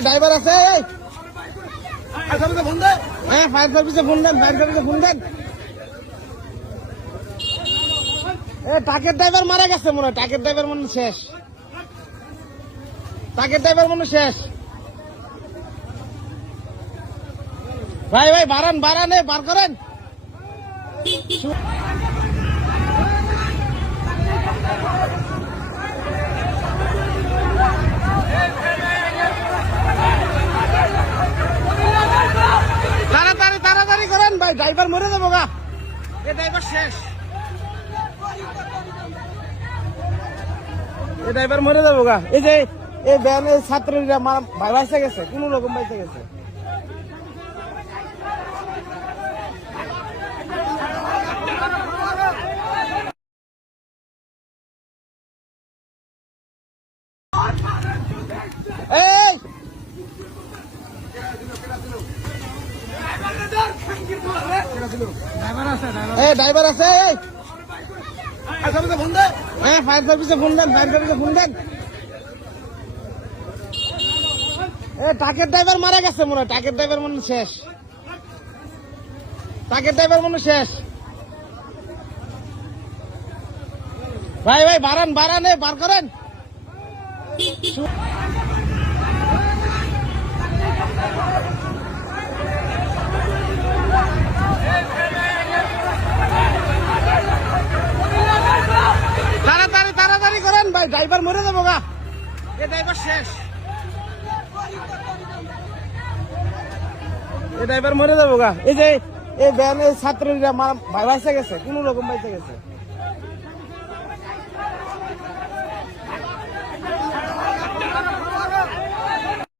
driver আছে fire সার্ভিসে phone দেন ট্রাকের ড্রাইভার মারা গেছে মনে হয় ট্রাকের ড্রাইভার মনে শেষ ভাই বাড়ান বার করেন তাড়াতাড়ি করেন ভাই ড্রাইভার মরে যাবো গা ড্রাইভার শেষ ড্রাইভার মরে যাবো গা এই যে এই ভ্যানের ছাত্রীরা বাইসে গেছে কোন রকম বাইসে গেছে ড্রাইভার আছে ফায়ার সার্ভিসে ফোন দেন ট্রাকের ড্রাইভার মারা গেছে মনে হয় ট্রাকের ড্রাইভার মনে শেষ ভাই বাড়ান বার করেন তাড়াতাড়ি করেন ভাই ড্রাইভার মরে যাবো গা ড্রাইভার শেষ ড্রাইভার মরে যাবো গা এই যে এই ভ্যানের ছাত্রীরা বাইসে গেছে কোন রকম বাইসে গেছে